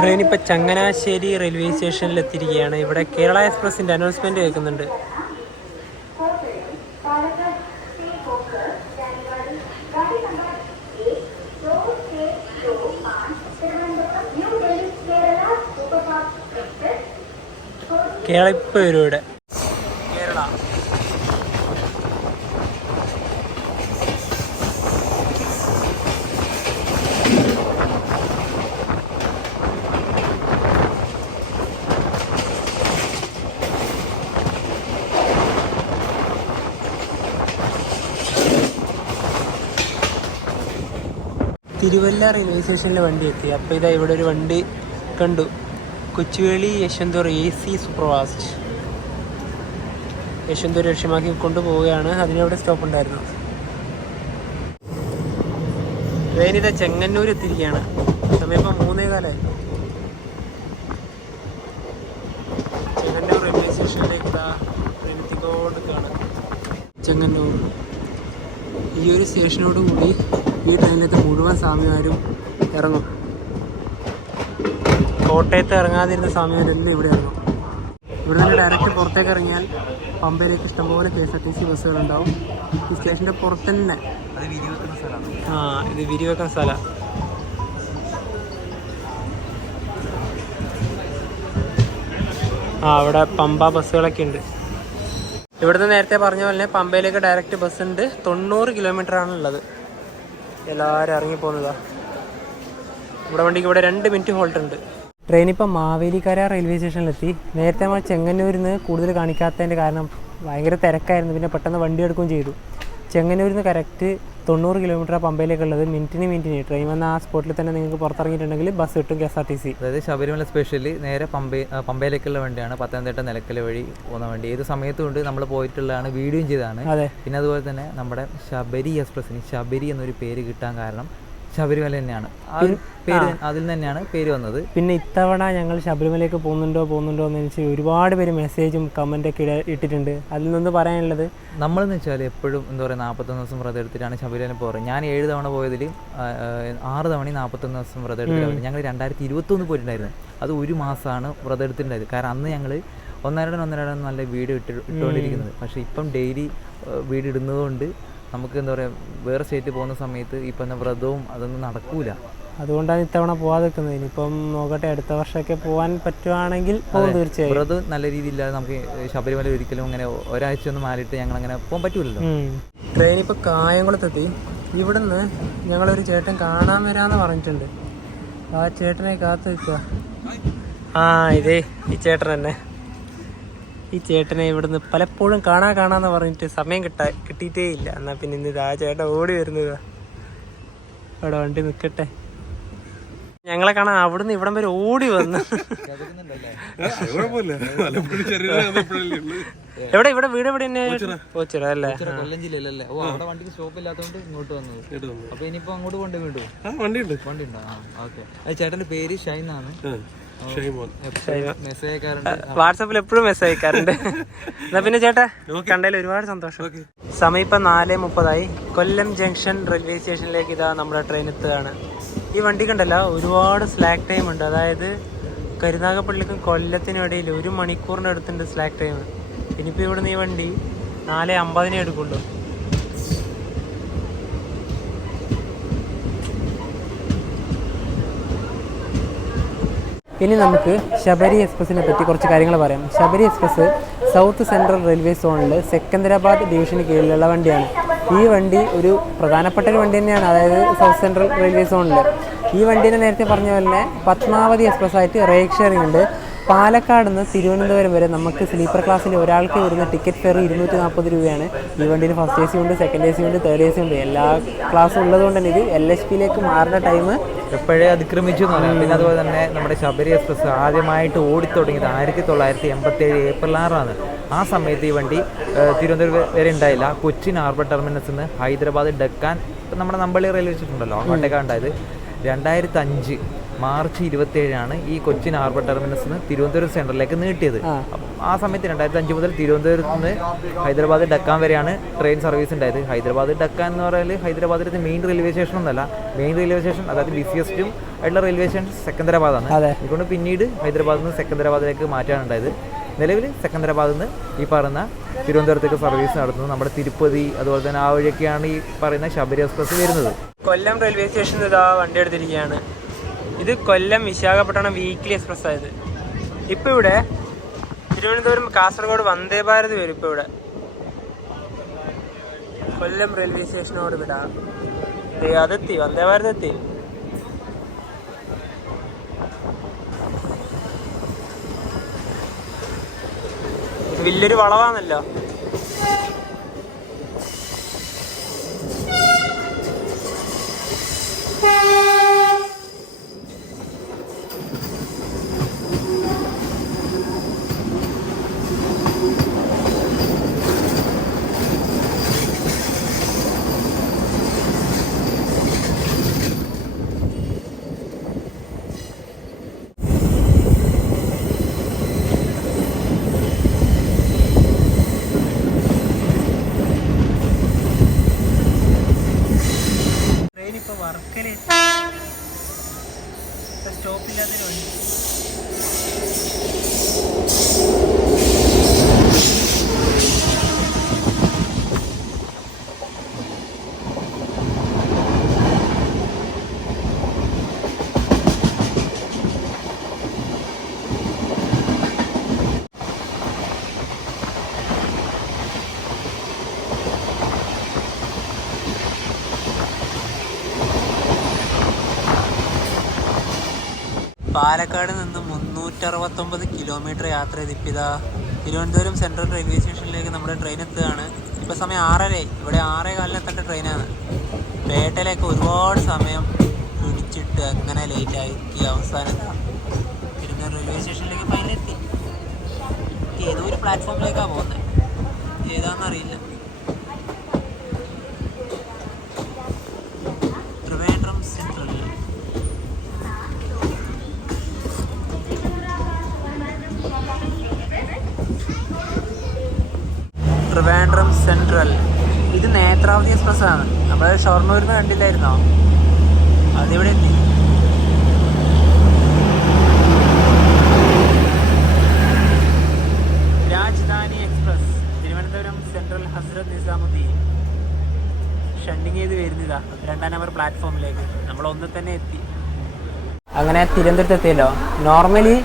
ട്രെയിൻ ഇപ്പോൾ ചങ്ങനാശ്ശേരി റെയിൽവേ സ്റ്റേഷനിൽ എത്തിയിരിക്കുകയാണ്. ഇവിടെ കേരള എക്സ്പ്രസിൻ്റെ അനൗൺസ്മെൻറ്റ് കേൾക്കുന്നുണ്ട്. കേരള ഇപ്പോൾ വരും ഇവിടെ. കേരള തിരുവല്ല റെയിൽവേ സ്റ്റേഷനിലെ വണ്ടി എത്തി. അപ്പോൾ ഇതാ ഇവിടെ ഒരു വണ്ടി കണ്ടു, കൊച്ചുവേളി യശ്വന്തൂർ AC സൂപ്പർഫാസ്റ്റ്. യശ്വന്തൂർ ലക്ഷ്യമാക്കി കൊണ്ടുപോവുകയാണ്. അതിനവിടെ സ്റ്റോപ്പ് ഉണ്ടായിരുന്നു. ട്രെയിൻ ഇതാ ചെങ്ങന്നൂർ എത്തിയിരിക്കുകയാണ്. സമയം ഇപ്പോൾ 3:15. ചെങ്ങന്നൂർ റെയിൽവേ സ്റ്റേഷനിലേക്ക് ട്രെയിൻ എത്തിക്കൊണ്ടിരിക്കുകയാണ്. ചെങ്ങന്നൂർ ഈ ഒരു സ്റ്റേഷനോട് കൂടി ഈ ട്രെയിനിലത്തെ മുഴുവൻ സ്വാമിമാരും ഇറങ്ങും. കോട്ടയത്ത് ഇറങ്ങാതിരുന്ന സ്വാമിമാരെല്ലാം ഇവിടെ ഇറങ്ങും. ഇവിടെ നിന്ന് ഡയറക്റ്റ് പുറത്തേക്ക് ഇറങ്ങിയാൽ പമ്പയിലേക്ക് ഇഷ്ടംപോലെ KSRTC ബസ്സുകളുണ്ടാവും. ഈ സ്റ്റേഷൻ്റെ പുറത്ത് തന്നെ. ഇത് വിരിവെക്കുന്ന സ്ഥലം. അവിടെ പമ്പ ബസ്സുകളൊക്കെ ഉണ്ട്. ഇവിടുന്ന് നേരത്തെ പറഞ്ഞ പോലെ പമ്പയിലേക്ക് ഡയറക്റ്റ് ബസ് ഉണ്ട്. 90 കിലോമീറ്റർ ആണുള്ളത്. എല്ലാവരും ഇറങ്ങിപ്പോകുന്നതാ. ഇവിടെ വണ്ടിക്ക് ഇവിടെ 2 മിനിറ്റ് ഹോൾട്ട് ഉണ്ട്. ട്രെയിൻ ഇപ്പം മാവേലിക്കര റെയിൽവേ സ്റ്റേഷനിലെത്തി. നേരത്തെ നമ്മൾ ചെങ്ങന്നൂരിൽ നിന്ന് കൂടുതൽ കാണിക്കാത്തതിൻ്റെ കാരണം ഭയങ്കര തിരക്കായിരുന്നു. പിന്നെ പെട്ടെന്ന് വണ്ടി എടുക്കുകയും ചെയ്തു. ചെങ്ങന്നൂരിൽ നിന്ന് കറക്റ്റ് 90 കിലോമീറ്റർ പമ്പയിലേക്കുള്ളത്. മിനിറ്റിന് ട്രെയിൻ വന്ന ആ സ്പോട്ടിൽ തന്നെ നിങ്ങൾക്ക് പുറത്തിറങ്ങിയിട്ടുണ്ടെങ്കിൽ ബസ് കിട്ടും, KSRTC. അതായത് ശബരിമല സ്പെഷ്യലി നേരെ പമ്പയിലേക്കുള്ള വണ്ടിയാണ്. പത്തനംതിട്ട നിലക്കൽ വഴി പോകുന്ന വണ്ടി. ഏത് സമയത്തും കൊണ്ട് നമ്മൾ പോയിട്ടുള്ളതാണ്, വീഡിയോയും ചെയ്തതാണ്. അതെ. പിന്നെ അതുപോലെ തന്നെ നമ്മുടെ ശബരി എക്സ്പ്രസ്സിന് ശബരി എന്നൊരു പേര് കിട്ടാൻ കാരണം ശബരിമല തന്നെയാണ്. ആ ഒരു പേര് അതിൽ തന്നെയാണ് പേര് വന്നത്. പിന്നെ ഇത്തവണ ഞങ്ങൾ ശബരിമലയ്ക്ക് പോകുന്നുണ്ടോ എന്ന് വെച്ചാൽ ഒരുപാട് പേര് മെസ്സേജും കമൻറ്റൊക്കെ ഇട്ടിട്ടുണ്ട്. അതിൽ നിന്ന് പറയാനുള്ളത്, നമ്മളെന്ന് വെച്ചാൽ എപ്പോഴും എന്താ പറയുക 41 ദിവസം വ്രതം എടുത്തിട്ടാണ് ശബരിമല പോയത്. ഞാൻ 7 തവണ പോയതിൽ 6 തവണ 41 ദിവസം വ്രതം എടുത്തിട്ടാണ്. ഞങ്ങൾ 2021 പോയിട്ടുണ്ടായിരുന്നു. അത് 1 മാസമാണ് വ്രതം എടുത്തിട്ടുണ്ടായത്. കാരണം അന്ന് ഞങ്ങൾ ഒന്നരടം നല്ല വീഡിയോ ഇട്ടുകൊണ്ടിരിക്കുന്നത്. പക്ഷേ ഇപ്പം ഡെയിലി വീഡിയോ ഇടുന്നതുകൊണ്ട് നമുക്ക് എന്താ പറയുക വേറെ സ്റ്റേറ്റ് പോകുന്ന സമയത്ത് ഇപ്പം എന്താ വ്രതവും അതൊന്നും നടക്കൂല. അതുകൊണ്ടാണ് ഇത്തവണ പോകാതെ നിൽക്കുന്നത്. ഇനിയിപ്പം നോക്കട്ടെ, അടുത്ത വർഷമൊക്കെ പോകാൻ പറ്റുവാണെങ്കിൽ പോകും തീർച്ചയായും. വ്രതം നല്ല രീതിയില്ലാതെ നമുക്ക് ശബരിമല ഒരിക്കലും അങ്ങനെ ഒരാഴ്ച ഒന്നും മാറിയിട്ട് ഞങ്ങൾ അങ്ങനെ പോകാൻ പറ്റൂലല്ലോ. ട്രെയിൻ ഇപ്പോൾ കായംകുളത്തെത്തി. ഇവിടുന്ന് ഞങ്ങളൊരു ചേട്ടൻ കാണാൻ വരാമെന്ന് പറഞ്ഞിട്ടുണ്ട്. ആ ചേട്ടനെ കാത്തു നിൽക്കുക. ഇതേ ഈ ചേട്ടൻ തന്നെ. ഈ ചേട്ടനെ ഇവിടുന്ന് പലപ്പോഴും കാണാന്ന് പറഞ്ഞിട്ട് സമയം കിട്ടിയിട്ടേ ഇല്ല. എന്നാൽ പിന്നെ ഇന്ന് ആ ചേട്ടൻ ഓടി വരുന്നതാ. അവിടെ വണ്ടി നിൽക്കട്ടെ. ഞങ്ങളെ കാണാൻ അവിടുന്ന് ഇവിടം വരെ ഓടി വന്നു. ഇവിടെ വീട് എവിടെ തന്നെയാണ്? ഓച്ചിറ അല്ലേ? കൊല്ലം ജില്ലയിലല്ലേ? അവിടെ വണ്ടിക്ക് സ്റ്റോപ്പ് ഇല്ലാത്തതുകൊണ്ട് ഇങ്ങോട്ട് വന്നത്. അപ്പൊ ഇനിയിപ്പോ അങ്ങോട്ട് കൊണ്ട് വീണ്ടും വണ്ടി ഉണ്ടോ? ഓക്കെ. ചേട്ടന്റെ പേര് ഷൈൻ ആണ്. വാട്സാപ്പിൽ എപ്പോഴും മെസ്സേജ് അയക്കാറുണ്ട്. എന്നാ പിന്നെ ചേട്ടാ കണ്ടതിൽ ഒരുപാട് സന്തോഷം. സമയം ഇപ്പം 4:30. കൊല്ലം ജംഗ്ഷൻ റെയിൽവേ സ്റ്റേഷനിലേക്ക് ഇതാ നമ്മുടെ ട്രെയിൻ എത്തുകയാണ്. ഈ വണ്ടി കണ്ടല്ലോ ഒരുപാട് സ്ലാക്ക് ടൈം ഉണ്ട്. അതായത് കരുനാഗപ്പള്ളിക്കും കൊല്ലത്തിനും ഇടയിൽ 1 മണിക്കൂറിൻ്റെ അടുത്തുണ്ട് സ്ലാക്ക് ടൈം. ഇനിയിപ്പോൾ ഇവിടുന്ന് ഈ വണ്ടി 4:50 എടുക്കുള്ളൂ. ഇനി നമുക്ക് ശബരി എക്സ്പ്രസ്സിനെ പറ്റി കുറച്ച് കാര്യങ്ങൾ പറയാം. Sabari express south central railway സോണിൽ സെക്കന്ദരാബാദ് ഡിവിഷന് കീഴിലുള്ള വണ്ടിയാണ്. ഈ വണ്ടി ഒരു പ്രധാനപ്പെട്ട ഒരു വണ്ടി തന്നെയാണ്, അതായത് സൗത്ത് സെൻട്രൽ റെയിൽവേ സോണിൽ. ഈ വണ്ടീനെ നേരത്തെ പറഞ്ഞ പോലെ പത്മാവതി എക്സ്പ്രസ് ആയിട്ട് റേക്ക് ഷെയറിംഗ് ഉണ്ട്. പാലക്കാട് നിന്ന് തിരുവനന്തപുരം വരെ നമുക്ക് സ്ലീപ്പർ ക്ലാസ്സിൽ ഒരാൾക്ക് വരുന്ന ടിക്കറ്റ് ഫെയർ 240 രൂപയാണ്. ഈ വണ്ടിയിൽ ഫസ്റ്റ് AC ഉണ്ട്, സെക്കൻഡ് AC ഉണ്ട്, തേർഡ് AC ഉണ്ട്. എല്ലാ ക്ലാസ്സും ഉള്ളതുകൊണ്ട് തന്നെ ഇത് LHPയിലേക്ക് മാറുന്ന ടൈം എപ്പോഴേ അതിക്രമിച്ചു എന്ന് പറയാം. പിന്നെ അതുപോലെ തന്നെ നമ്മുടെ ശബരി എക്സ്പ്രസ് ആദ്യമായിട്ട് ഓടിത്തുടങ്ങിയത് 1987 ഏപ്രിൽ 6 ആ സമയത്ത് ഈ വണ്ടി തിരുവനന്തപുരം വരെ ഉണ്ടായില്ല. കൊച്ചിൻ ഹാർബർ ടെർമിനസിൽ നിന്ന് ഹൈദരാബാദ് ഡക്കാൻ, നമ്മുടെ നമ്പള്ളി റെയിൽവേ സ്റ്റേഷൻ ഉണ്ടല്ലോ, അങ്ങോട്ടേക്കാണ് ഉണ്ടായത്. 2005 മാർച്ച് 27 ഈ കൊച്ചിൻ ഹാർബർ ടെർമിനസിൽ നിന്ന് തിരുവനന്തപുരം സെൻട്രലിലേക്ക് നീട്ടിയത്. ആ സമയത്ത് 2005 മുതൽ തിരുവനന്തപുരത്ത് നിന്ന് ഹൈദരാബാദ് ഡക്കാൻ വരെയാണ് ട്രെയിൻ സർവീസ് ഉണ്ടായത്. ഹൈദരാബാദ് ഡക്കാൻ എന്ന് പറയുന്നത് ഹൈദരാബാദിലത്തെ മെയിൻ റെയിൽവേ സ്റ്റേഷൻ ഒന്നല്ല. മെയിൻ റെയിൽവേ സ്റ്റേഷൻ, അതായത് ബിസിയസ്റ്റും ആയിട്ടുള്ള റെയിൽവേ സ്റ്റേഷൻ സെക്കന്ദരാബാദാണ്. അതുകൊണ്ട് പിന്നീട് ഹൈദരാബാദിൽ നിന്ന് സെക്കന്ദരാബാദിലേക്ക് മാറ്റാണ് ഉണ്ടായത്. നിലവിൽ സെക്കന്ദരാബാദിൽ നിന്ന് ഈ പറയുന്ന തിരുവനന്തപുരത്തേക്ക് സർവീസ് നടത്തുന്നത്. നമ്മുടെ തിരുപ്പതി അതുപോലെ തന്നെ ആ വഴിയൊക്കെയാണ് ഈ പറയുന്ന ശബരി എക്സ്പ്രസ് വരുന്നത്. കൊല്ലം റെയിൽവേ സ്റ്റേഷനിൽ ഇതാ വണ്ടി എടുത്തിരിക്കുകയാണ്. ഇത് കൊല്ലം വിശാഖപട്ടണം വീക്ക്ലി എക്സ്പ്രസ് ആയത്. ഇപ്പോൾ ഇവിടെ തിരുവനന്തപുരം കാസർഗോഡ് വന്ദേ ഭാരത് വരും. ഇപ്പോൾ ഇവിടെ കൊല്ലം റെയിൽവേ സ്റ്റേഷനോട് വിടാം. അതെത്തി, വന്ദേ ഭാരത് എത്തി. വലിയൊരു വളവാണല്ലോ. വർക്കല സ്റ്റോപ്പില്ലാത്തൊരു വണ്ടി. പാലക്കാട് നിന്ന് 369 കിലോമീറ്റർ യാത്ര ചെയ്തിപ്പോൾ ഇതാ തിരുവനന്തപുരം സെൻട്രൽ റെയിൽവേ സ്റ്റേഷനിലേക്ക് നമ്മുടെ ട്രെയിൻ എത്തുകയാണ്. ഇപ്പോൾ സമയം 6:30. ഇവിടെ 6:15 എത്തേണ്ട ട്രെയിനാണ്. പേട്ടയിലേക്ക് ഒരുപാട് സമയം പിടിച്ചിട്ട് അങ്ങനെ ലേറ്റായി അവസാനം തിരുവനന്തപുരം റെയിൽവേ സ്റ്റേഷനിലേക്ക് ഫൈനലെത്തി. ഏതോ ഒരു പ്ലാറ്റ്ഫോമിലേക്കാണ് പോകുന്നത്, ഏതാണെന്നറിയില്ല. ട്രിവാൻഡ്രം സെൻട്രൽ. ട്രിവാൻഡ്രം സെൻട്രൽ. ഇത് നേത്രാവതി എക്സ്പ്രസ് ആണ്. നമ്മൾ ഷൊർണൂരിൽ നിന്ന് കണ്ടില്ലായിരുന്നോ? അതിവിടെ എത്തി. Rajdhani express Thiruvananthapuram central Hazrat Nizamuddin shunting ചെയ്ത് വരുന്നതാ 2-ാം നമ്പർ പ്ലാറ്റ്ഫോമിലേക്ക്. നമ്മൾ ഒന്നിൽ തന്നെ എത്തി. അങ്ങനെ തിരുവനന്തപുരത്ത് എത്തിയല്ലോ. നോർമലി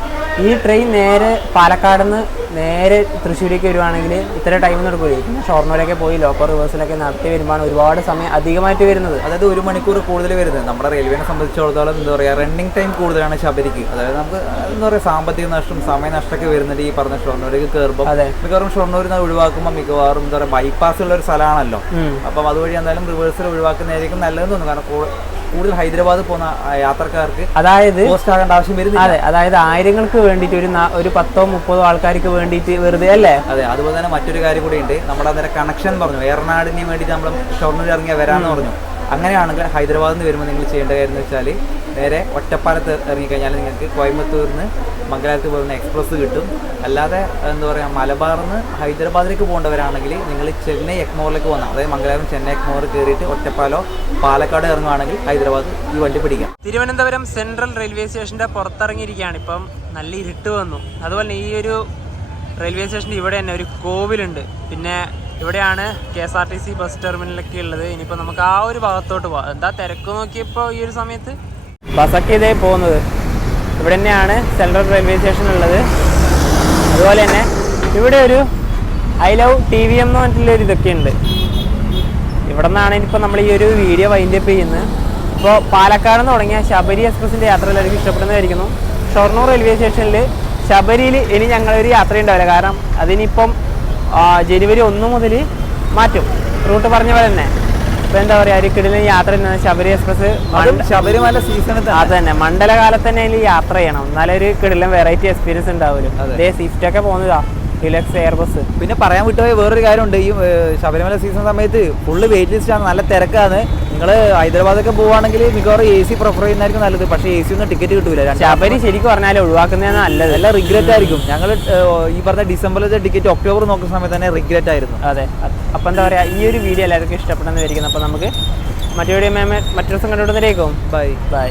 ഈ ട്രെയിൻ നേരെ പാലക്കാട് നിന്ന് നേരെ തൃശ്ശൂരേക്ക് വരുവാണെങ്കിൽ ഇത്ര ടൈം എടുക്കില്ല. പിന്നെ ഷൊർണൂരൊക്കെ പോയി ലോക്കൽ റിവേഴ്സിലൊക്കെ നടത്തി വരുമ്പോഴാണ് ഒരുപാട് സമയം അധികമായിട്ട് വരുന്നത്. അതായത് 1 മണിക്കൂർ കൂടുതൽ വരുന്നത്. നമ്മുടെ റെയിൽവേനെ സംബന്ധിച്ചിടത്തോളം എന്താ പറയുക, റണ്ണിങ് ടൈം കൂടുതലാണ് ശബരിക്ക്. അതായത് നമുക്ക് എന്താ പറയുക, സാമ്പത്തിക നഷ്ടം സമയനഷ്ടമൊക്കെ വരുന്നുണ്ട് ഈ പറഞ്ഞ ഷൊർണൂരേക്ക് കയറുമ്പോൾ. മിക്കവാറും ഷൊർണൂരിൽ നിന്ന് ഒഴിവാക്കുമ്പോൾ മിക്കവാറും എന്താ പറയുക ബൈപ്പാസ് ഉള്ള ഒരു സ്ഥലമാണല്ലോ. അപ്പം അതുവഴി എന്തായാലും റിവേഴ്സിൽ ഒഴിവാക്കുന്നതായിരിക്കും നല്ലതെന്ന് തോന്നുന്നു. കാരണം കൂടുതൽ ഹൈദരാബാദ് പോകുന്ന യാത്രക്കാർക്ക് അതായത് പോസ്റ്റ് ആകേണ്ട ആവശ്യം വരുന്നില്ല. അതെ, അതായത് ആയിരങ്ങൾക്ക് വേണ്ടിയിട്ട് ഒരു 10-30 ആൾക്കാർക്ക് വേണ്ടിയിട്ട് വെറുതെ അല്ലേ. അതെ, അതുപോലെ തന്നെ മറ്റൊരു കാര്യം കൂടി ഉണ്ട്. നമ്മുടെ അന്നേരം കണക്ഷൻ പറഞ്ഞു, എറണാടിന് വേണ്ടിയിട്ട് നമ്മൾ ഷൊർണൂർ ഇറങ്ങിയാൽ വരാമെന്ന് പറഞ്ഞു. അങ്ങനെയാണെങ്കിൽ ഹൈദരാബാദിൽ നിന്ന് വരുമ്പോൾ നിങ്ങൾ ചെയ്യേണ്ട കാര്യം എന്ന് വെച്ചാൽ നേരെ ഒറ്റപ്പാലത്ത് ഇറങ്ങിക്കഴിഞ്ഞാൽ നിങ്ങൾക്ക് കോയമ്പത്തൂരിൽ നിന്ന് മംഗലാപുരത്ത് പോകുന്ന എക്സ്പ്രസ് കിട്ടും. അല്ലാതെ എന്താ പറയുക, മലബാറിൽ നിന്ന് ഹൈദരാബാദിലേക്ക് പോകേണ്ടവരാണെങ്കിൽ നിങ്ങൾ ചെന്നൈ എക്മോറിലേക്ക് പോകുന്ന, അതായത് മംഗലാപുരം ചെന്നൈ എക്മോർ കയറിയിട്ട് ഒറ്റപ്പാലോ പാലക്കാട് ഇറങ്ങുകയാണെങ്കിൽ ഹൈദരാബാദ് ഈ വണ്ടി പിടിക്കാം. തിരുവനന്തപുരം സെൻട്രൽ റെയിൽവേ സ്റ്റേഷൻ്റെ പുറത്തിറങ്ങിയിരിക്കുകയാണ്. ഇപ്പം നല്ല ഇരുട്ട് വന്നു. അതുപോലെ ഈ ഒരു റെയിൽവേ സ്റ്റേഷൻ്റെ ഇവിടെ തന്നെ ഒരു കോവിലുണ്ട്. പിന്നെ ഇവിടെയാണ് KSRTC ബസ് ടെർമിനലൊക്കെ ഉള്ളത്. ഇനിയിപ്പോൾ നമുക്ക് ആ ഒരു ഭാഗത്തോട്ട് പോകാം. എന്താ തിരക്ക് നോക്കിയപ്പോൾ ഈ ഒരു സമയത്ത് ബസ്സൊക്കെ ഇതേ പോകുന്നത്. ഇവിടെ തന്നെയാണ് സെൻട്രൽ റെയിൽവേ സ്റ്റേഷൻ ഉള്ളത്. അതുപോലെ തന്നെ ഇവിടെ ഒരു ഐ ലവ് TVM എന്ന് പറഞ്ഞിട്ടുള്ളൊരു ഇതൊക്കെ ഉണ്ട്. ഇവിടെ നിന്നാണ് ഇനിയിപ്പോൾ നമ്മൾ ഈ ഒരു വീഡിയോ വൈൻഡപ്പ് ചെയ്യുന്നത്. ഇപ്പോൾ പാലക്കാട് നിന്ന് തുടങ്ങിയ ശബരി എക്സ്പ്രസിൻ്റെ യാത്ര എല്ലാവർക്കും ഇഷ്ടപ്പെടുന്നതായിരിക്കുന്നു. ഷൊർണൂർ റെയിൽവേ സ്റ്റേഷനിൽ ശബരിയിൽ ഇനി ഞങ്ങളൊരു യാത്ര ഉണ്ടാവില്ല. കാരണം അതിനിപ്പം ജനുവരി 1 മുതൽ മാറ്റും, റൂട്ട് പറഞ്ഞ പോലെ തന്നെ. ഇപ്പോൾ എന്താ പറയുക, ഒരു കിടിലൻ യാത്ര തന്നെയാണ് ശബരി എക്സ്പ്രസ്. ശബരിമല സീസണിൽ അത് തന്നെ മണ്ഡലകാലത്ത് തന്നെ അതിൽ യാത്ര ചെയ്യണം, എന്നാലേ ഒരു കിടിലൻ വെറൈറ്റി എക്സ്പീരിയൻസ് ഉണ്ടാവുമല്ലോ. അതേ സ്വിഫ്റ്റൊക്കെ പോകുന്നതാ, ഡിലക്സ് എയർ ബസ്. പിന്നെ പറയാൻ വിട്ടുപോയ വേറൊരു കാര്യമുണ്ട്. ഈ ശബരിമല സീസൺ സമയത്ത് ഫുള്ള് വെയിറ്റ് ലിസ്റ്റാണ്, നല്ല തിരക്കാണ്. നിങ്ങൾ ഹൈദരാബാദൊക്കെ പോവുകയാണെങ്കിൽ മിക്കവാറും AC പ്രിഫർ ചെയ്യുന്നതായിരിക്കും നല്ലത്. പക്ഷേ AC ഒന്നും ടിക്കറ്റ് കിട്ടൂല. ശബരി ശരിക്കും പറഞ്ഞാൽ ഒഴിവാക്കുന്നതാണ് നല്ലത്. നല്ല റിഗ്രറ്റ് ആയിരിക്കും. ഞങ്ങൾ ഈ പറഞ്ഞ ഡിസംബറിലത്തെ ടിക്കറ്റ് ഒക്ടോബർ നോക്കുന്ന സമയത്ത് തന്നെ റിഗ്രറ്റ് ആയിരുന്നു. അതെ, അപ്പം എന്താ പറയുക, ഈ ഒരു വീഡിയോ എല്ലാവർക്കും ഇഷ്ടപ്പെടുന്നതായിരിക്കും. അപ്പോൾ നമുക്ക് മറ്റൊരു ദിവസം കണ്ടുപിടുന്നതിലേക്കും ബൈ.